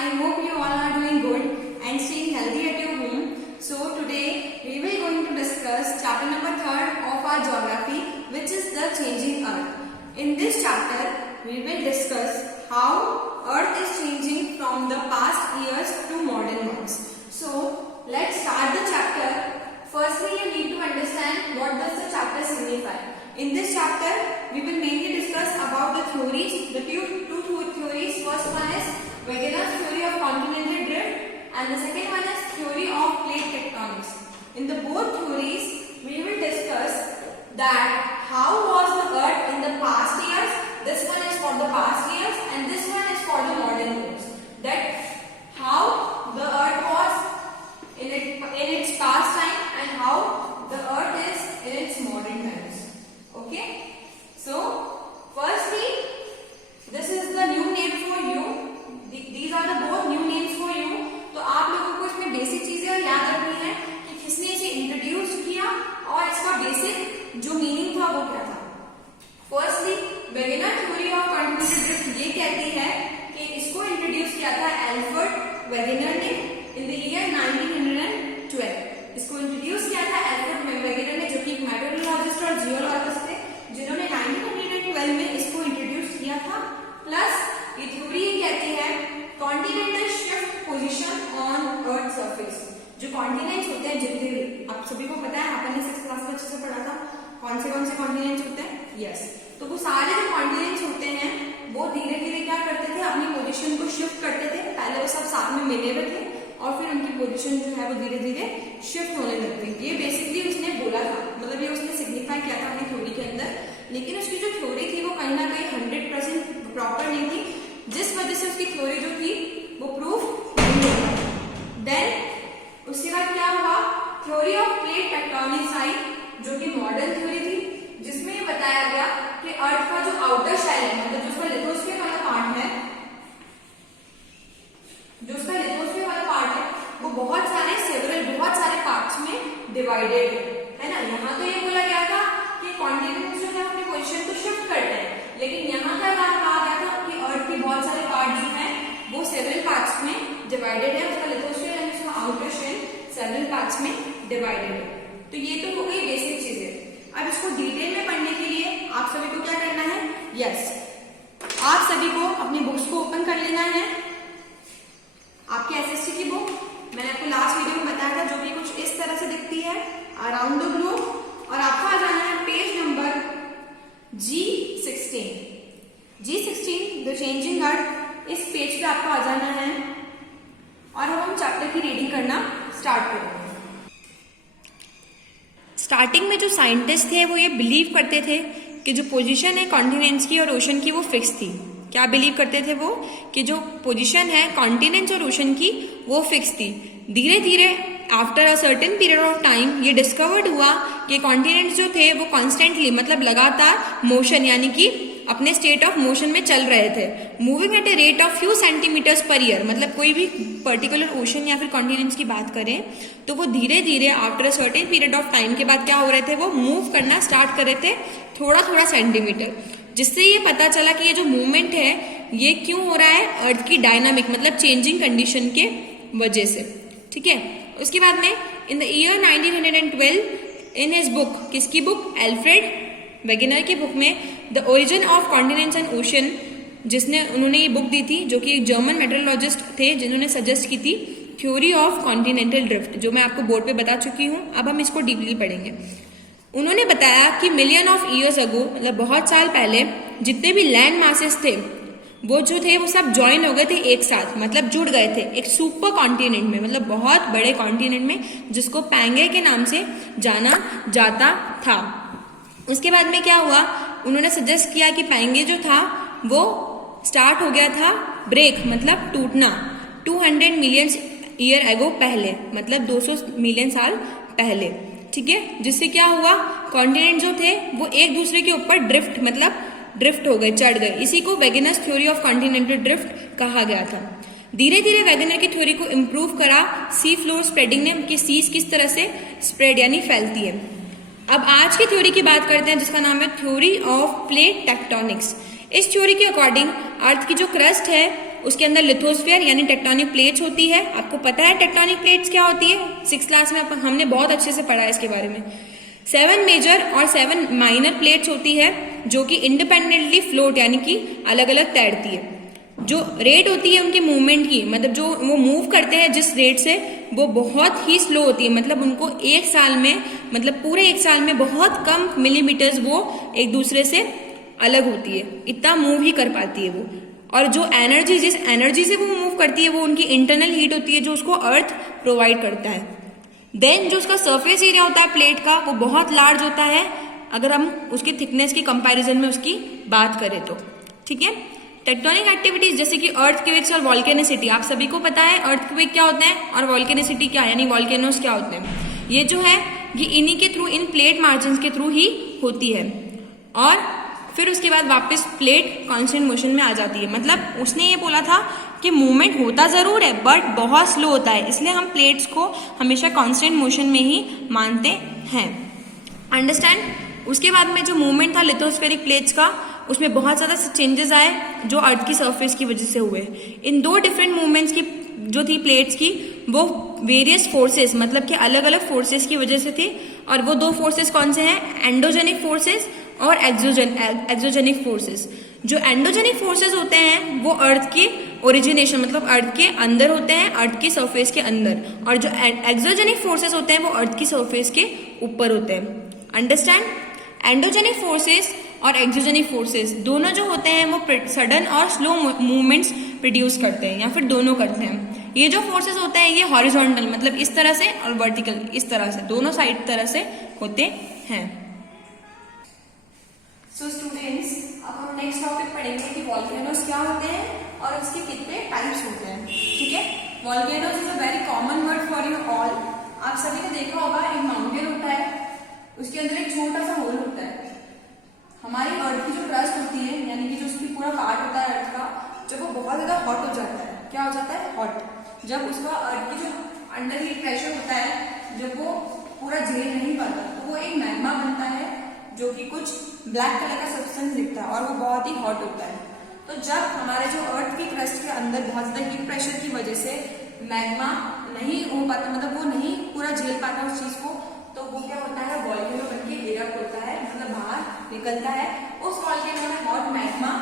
I hope you all are doing good and staying healthy at your home. So today we will going to discuss chapter number 3rd of our geography, which is the changing earth. In this chapter we will discuss how earth is changing from the past years to modern ones. So let's start the chapter. Firstly, you need to understand what does the chapter signify. In this chapter we will mainly discuss about the theories, the two theories. First one is Wegener's theory of continental drift and the second one is theory of plate tectonics. In the both theories we will discuss that how was the earth in the past years. This one is for the past years and this one is for the modern years. That how the earth was in its past time and how the earth is in its modern times. Okay, so firstly this is the new name for you. These are the both new names for you. तो आप लोगों को इसमें basic चीजें याद रखनी है कि किसने इसे इंट्रोड्यूस किया और इसका बेसिक जो मीनिंग था वो क्या था. Firstly Wegener theory of continental drift ये कहती है कि इसको इंट्रोड्यूस किया था एल्फ्रेड वेगेनर ने इन द ईयर 1912. इसको इंट्रोड्यूस किया था एल्फ्रेड वेगेनर ने, जो कि एक मेटरोलॉजिस्ट और जियोलॉजिस्ट थे, जिन्होंने 1912 में इसको इंट्रोड्यूस किया था. प्लस ये थ्योरी ये कहती है continental shift position on earth surface. जो कॉन्टिनेंट्स होते हैं जितने भी आप सभी को पता है, आपने 6th क्लास में अच्छे से पढ़ा था कौन से कॉन्टिनेंट्स होते हैं. यस, तो वो सारे जो कॉन्टिनेंट्स होते हैं वो धीरे धीरे क्या करते थे, अपनी पोजीशन को शिफ्ट करते थे. पहले वो सब साथ में मिले हुए थे और फिर उनकी पोजीशन जो है वो धीरे धीरे शिफ्ट होने लगती. ये बेसिकली उसने बोला था, मतलब ये उसने सिग्निफाई किया था अपनी थ्योरी के अंदर. लेकिन उसकी जो थ्योरी थी वो कहीं ना कहीं 100% प्रॉपर नहीं थी, जिस वजह से उसकी थ्योरी जो थी वो प्रूफ नहीं हो पाई. देन उसके बाद क्या हुआ, थ्योरी ऑफ प्लेट टेक्टोनिक्स आई, जो कि मॉडर्न थ्योरी थी, जिसमें ये बताया गया कि अर्थ का जो आउटर शेल है, मतलब जो उसका लिथोस्फीयर वाला पार्ट है, जो उसका लिथोस्फीयर वाला पार्ट है वो बहुत सारे पार्ट्स में डिवाइडेड है ना. यहाँ तो ये बोला गया था कि कॉन्टिनेंट्स जो है अपनी पोजीशन को शिफ्ट करते हैं, लेकिन यहाँ क्या कहा गया था कि अर्थ के बहुत सारे पार्ट जो हैं वो सेवरल पार्ट्स में डिवाइडेड है. उसका लिथोस्फीयर यानी उसका आउटर शेल सेवरल पार्ट्स में डिवाइडेड है. तो ये तो हो गई बेसिक चीजें. अब इसको डिटेल में पढ़ने के लिए आप सभी को क्या करना है, यस, आप सभी को अपनी बुक्स को ओपन कर लेना है. आपकी एसएसटी की बुक मैंने आपको लास्ट वीडियो में बताया था, जो कि कुछ इस तरह से दिखती है अराउंड द ग्लोब, और आपको आ जाना है page number G16 the changing earth. इस पेज पे आपको आ जाना है और हम चैप्टर की रीडिंग करना स्टार्ट करेंगे. स्टार्टिंग में जो साइंटिस्ट थे वो ये बिलीव करते थे कि जो पोजीशन है कॉन्टिनेंट्स की और ओशन की वो फिक्स थी. क्या बिलीव करते थे वो, कि जो पोजीशन है कॉन्टिनेंट्स और ओशन की वो फिक्स थी. धीरे धीरे after a certain period of time ये डिस्कवर्ड हुआ कि कॉन्टिनेंट्स जो थे वो कॉन्स्टेंटली, मतलब लगातार मोशन यानी कि अपने स्टेट ऑफ मोशन में चल रहे थे, moving at a rate of few centimetres per year. मतलब कोई भी पर्टिकुलर ओशन या फिर कॉन्टिनेंट्स की बात करें तो वो धीरे धीरे after a certain period of time के बाद क्या हो रहे थे, वो मूव करना स्टार्ट कर रहे थे थोड़ा थोड़ा सेंटीमीटर. जिससे ये पता चला कि ये जो मूवमेंट है ये क्यों हो रहा है, अर्थ की डायनामिक मतलब चेंजिंग कंडीशन के वजह से. ठीक है, उसके बाद में in the year 1912 in his book, किसकी बुक, एल्फ्रेड वेगेनर की बुक में the origin of continents and ocean, उन्होंने ये बुक दी थी, जो कि एक जर्मन मेट्रोलॉजिस्ट थे जिन्होंने सजेस्ट की थी थ्योरी ऑफ कॉन्टिनेंटल ड्रिफ्ट, जो मैं आपको बोर्ड पे बता चुकी हूँ. अब हम इसको डीपली पढ़ेंगे. उन्होंने बताया कि मिलियन ऑफ ईयर्स अगो, मतलब बहुत साल पहले, जितने भी लैंड मासेस थे वो जो थे वो सब ज्वाइन हो गए थे एक साथ, मतलब जुड़ गए थे एक सुपर कॉन्टिनेंट में, मतलब बहुत बड़े कॉन्टिनेंट में, जिसको पैंगे के नाम से जाना जाता था. उसके बाद में क्या हुआ, उन्होंने सजेस्ट किया कि पैंगे जो था वो स्टार्ट हो गया था ब्रेक, मतलब टूटना 200 मिलियन ईयर एगो पहले, मतलब 200 मिलियन साल पहले. ठीक है, जिससे क्या हुआ, कॉन्टिनेंट जो थे वो एक दूसरे के ऊपर ड्रिफ्ट हो गए, चढ़ गए. इसी को वेगेनर्स थ्योरी ऑफ कॉन्टिनेंटल ड्रिफ्ट कहा गया था. धीरे धीरे वेगेनर की थ्योरी को इम्प्रूव करा सी फ्लोर स्प्रेडिंग ने, कि सीज किस तरह से स्प्रेड यानी फैलती है. अब आज की थ्योरी की बात करते हैं, जिसका नाम है थ्योरी ऑफ प्लेट टेक्टोनिक्स. इस थ्योरी के अकॉर्डिंग अर्थ की जो क्रस्ट है उसके अंदर लिथोस्फीयर यानी टेक्टोनिक प्लेट्स होती है। आपको पता है टेक्टोनिक प्लेट्स क्या होती है, 6th क्लास में हमने बहुत अच्छे से पढ़ा है इसके बारे में। 7 मेजर और 7 माइनर प्लेट्स होती है जो कि इंडिपेंडेंटली फ्लोट यानी कि अलग अलग तैरती है। जो रेट होती है उनके मूवमेंट की, मतलब जो वो मूव करते हैं जिस रेट से, वो बहुत ही स्लो होती है। मतलब उनको एक साल में, मतलब पूरे एक साल में बहुत कम मिलीमीटर्स वो एक दूसरे से अलग होती है, इतना मूव ही कर पाती है वो। और जो एनर्जी, जिस एनर्जी से वो मूव करती है, वो उनकी इंटरनल हीट होती है जो उसको अर्थ प्रोवाइड करता है। देन जो उसका सरफेस एरिया होता है प्लेट का, वो बहुत लार्ज होता है अगर हम उसकी थिकनेस की कंपैरिजन में उसकी बात करें तो, ठीक है। टेक्टोनिक एक्टिविटीज जैसे कि अर्थक्वेक्स और वोल्केनिसिटी, आप सभी को पता है अर्थक्वेक क्या होते हैं और वोल्केनिसिटी क्या यानी वोल्केनोस क्या होते हैं। ये जो है ये इन्हीं के थ्रू, इन प्लेट मार्जिन के थ्रू ही होती है। और फिर उसके बाद वापस प्लेट कांस्टेंट मोशन में आ जाती है। मतलब उसने ये बोला था कि मूवमेंट होता जरूर है बट बहुत स्लो होता है, इसलिए हम प्लेट्स को हमेशा कांस्टेंट मोशन में ही मानते हैं। अंडरस्टैंड। उसके बाद में जो मूवमेंट था लिथोस्फेरिक प्लेट्स का, उसमें बहुत ज्यादा चेंजेस आए जो अर्थ की सरफेस की वजह से हुए। इन 2 डिफरेंट मूवमेंट्स की जो थी प्लेट्स की, वो वेरियस फोर्सेस, मतलब कि अलग अलग फोर्सेस की वजह से थी। और वो 2 फोर्सेस कौन से हैं, एंडोजेनिक फोर्सेस और एक्सोजेनिक फोर्सेस। जो एंडोजेनिक फोर्सेस होते हैं वो अर्थ के ओरिजिनेशन, मतलब अर्थ के अंदर होते हैं, अर्थ की सरफेस के अंदर। और जो एक्सोजेनिक फोर्सेस होते हैं वो अर्थ की सरफेस के ऊपर होते हैं। अंडरस्टैंड। एंडोजेनिक फोर्सेस और एक्सोजेनिक फोर्सेस दोनों जो होते हैं वो सडन और स्लो मूवमेंट्स प्रोड्यूस करते हैं या फिर दोनों करते हैं। ये जो फोर्सेस होते हैं ये हॉरिजॉन्टल, मतलब इस तरह से, और वर्टिकल इस तरह से, दोनों साइड तरह से होते हैं। सो स्टूडेंट्स, अब हम नेक्स्ट टॉपिक पढ़ेंगे कि वोल्केनोस क्या होते हैं और उसके कितने टाइप्स होते हैं, ठीक है। Volcanoes is a very common word for you all. आप सभी ने देखा होगा एक माउंटेन होता है, उसके अंदर एक छोटा सा होल होता है। हमारी अर्थ की जो क्रस्ट होती है, यानी कि जो उसकी पूरा पार्ट होता है अर्थ का, जब वो बहुत ज्यादा हॉट हो जाता है, क्या हो जाता है, हॉट। जब उसका अर्थ की जो अंडर हीट प्रेशर होता है, जब वो पूरा झेल नहीं पाता तो वो एक मैग्मा बनता है जो कि कुछ ब्लैक कलर का सब्सटेंस दिखता है और वो बहुत ही हॉट होता है। तो जब हमारे जो अर्थ की क्रस्ट के अंदर बहुत ज्यादा हीट प्रेशर की वजह से मैग्मा नहीं हो पाता, मतलब वो नहीं पूरा झेल पाता उस चीज को, तो वो क्या होता है, वॉल्केनो बनके इरप्ट होता है, मतलब बाहर निकलता है। उस वॉल्केनो में हॉट मैग्मा,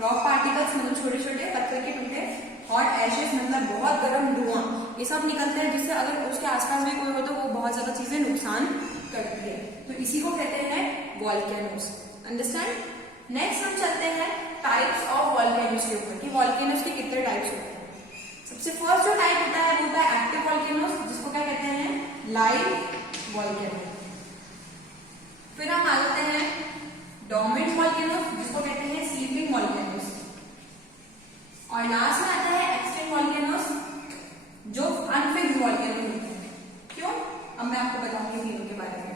रॉक पार्टिकल्स, मतलब छोटे छोटे पत्थर के टुकड़े, हॉट एशेस, मतलब बहुत गर्म धुआं, ये सब निकलते हैं, जिससे अगर उसके आसपास भी कोई हो तो वो बहुत ज्यादा चीजें नुकसान करती है। तो इसी को कहते हैं वॉल्केनोस। अंडरस्टैंड। नेक्स्ट हम चलते हैं टाइप्स ऑफ वॉल्केनोस के ऊपर कि वॉल्केनोस के कितने टाइप्स होते हैं। सबसे फर्स्ट जो टाइप होता है वो होता है एक्टिव वॉल्केनोस, जिसको क्या कहते हैं, लाइव वॉल्केनो। फिर हम आ जाते हैं डोर्मेंट वॉल्केनोस, जिसको कहते हैं स्लीपिंग वॉल्केनोस। और लास्ट में आता है एक्सटिंक्ट वॉल्केनोस, जो अनफिक्स्ड वॉल्केनो होते हैं। क्यों, अब मैं आपको बताऊंगी तीनों के बारे में।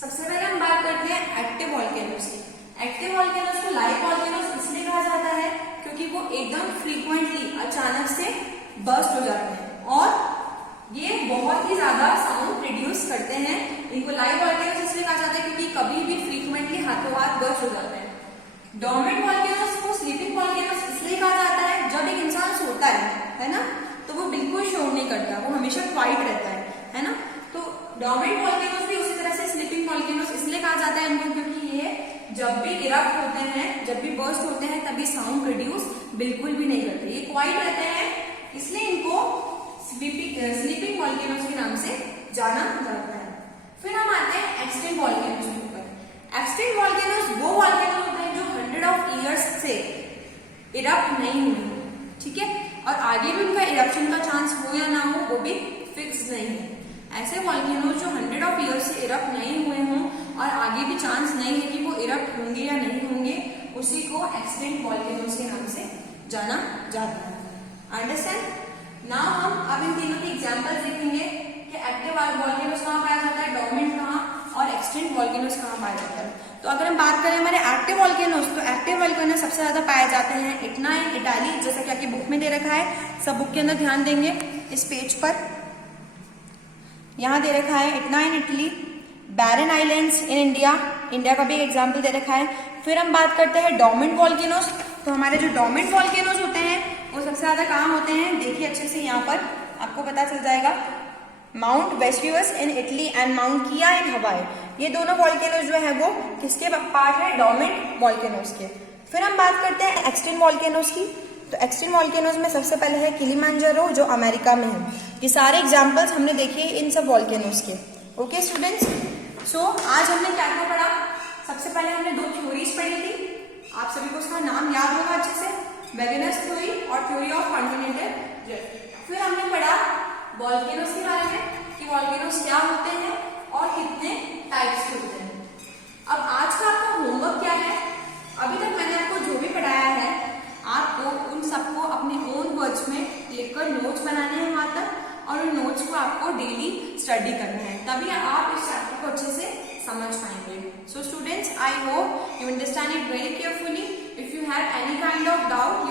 सबसे पहले हम बात करते हैं एक्टिव वॉल्केनोस की। एक्टिव वॉल्केनोस को लाइव वॉल्केनोस इसलिए कहा जाता है क्योंकि वो एकदम फ्रीक्वेंटली, अचानक से बर्स्ट हो जाते हैं और ये बहुत ही ज्यादा साउंड प्रोड्यूस करते हैं। इनको लाइव वॉल्केनोस इसलिए कहा जाता है क्योंकि कभी भी फ्रीक्वेंटली हाथों हाथ बर्स्ट हो जाते हैं। डोर्मेंट वॉल्केनोस को स्लीपिंग वॉल्केनोस इसलिए कहा जाता है, जब एक इंसान सोता है ना, तो वो बिल्कुल शोर नहीं करता, वो हमेशा क्वाइट रहता है ना। तो डोर्मेंट वॉल्केनोस भी उसी तरह से स्लीपिंग वॉल्केनोस इसलिए कहा जाता है इनको, क्योंकि ये जब भी इरप्ट होते हैं, जब भी बर्स्ट होते हैं, तभी साउंड प्रोड्यूस बिल्कुल भी नहीं करते, ये क्वाइट रहते हैं, इसलिए इनको स्लीपिंग वॉल्केनोस के नाम से जाना जाता है। फिर हम आते हैं एक्सटिंक्ट वॉल्केनोस के ऊपर। एक्सटिंक्ट वॉल्केनोस वो वॉल्केनो होते हैं जो 100 years से इरप्ट नहीं हुए, ठीक है, और आगे भी उनका इरप्शन का चांस हो या ना हो वो भी फिक्स नहीं है। ऐसे वॉल्केनोस जो 100 years से इरप्ट नहीं हुए हों और आगे भी चांस नहीं है कि वो इरप्ट होंगे या नहीं होंगे, उसी को एक्सटिंक्ट वॉल्केनोस के नाम से जाना जाता है। अंडरस्टैंड। नाउ हम अब इन तीनों की एग्जांपल्स देखेंगे कि एक्टिव वॉल्केनोस कहाँ पाया जाता है, डोर्मेंट कहाँ और एक्सटिंक्ट वॉल्केनोस कहाँ पाया जाता है। तो अगर हम बात करें हमारे एक्टिव वॉल्केनोस, तो एक्टिव वॉल्केनोस सबसे ज्यादा पाए जाते हैं इटना इन इटाली, जैसा कि आपकी बुक में दे रखा है। सब बुक के अंदर ध्यान देंगे इस पेज पर, यहाँ दे रखा है Etna in Italy, Barren Islands in India, India का भी एग्जाम्पल दे रखा है। फिर हम बात करते हैं डोर्मेंट वॉल्केनोस। तो हमारे जो डोर्मेंट वॉल्केनोस होते हैं वो सबसे ज्यादा कहाँ होते हैं, देखिए अच्छे से यहाँ पर आपको पता चल जाएगा। Mount Vesuvius in Italy and Mount Kea in हवाई, ये दोनों वॉल्केनोज जो है वो किसके पार्ट है, डोर्मेंट वॉल्केनोज के। फिर हम बात करते हैं एक्सट्रीम वॉल्केनोज की। तो एक्सट्रीम वॉल्केनोज में सबसे पहले है किलिमांजारो जो अमेरिका में है। ये सारे एग्जाम्पल्स हमने देखे इन सब वॉल्केनोज के। ओके स्टूडेंट्स, सो आज हमने क्या क्या पढ़ा, सबसे पहले हमने 2 थ्योरीज पढ़ी थी, आप सभी को उसका नाम याद होगा अच्छे से, वेगनस थ्योरी और थ्योरी ऑफ कॉन्टिनेंटल ड्रिफ्ट। फिर हमने पढ़ा वॉल्केनोज के बारे में कि वॉल्केनोज क्या होते हैं और कितने टाइप्स के होते हैं। अब आज का आपका होमवर्क क्या है, अभी तक मैंने आपको जो भी पढ़ाया है आपको उन सबको अपने ओन वर्ड्स में लिखकर नोट्स बनाने हैं वहां तक, और उन नोट्स को आपको डेली स्टडी करना है, तभी आप इस चैप्टर को अच्छे से समझ पाएंगे। So students, I hope you understand it very carefully. If you have any kind of doubt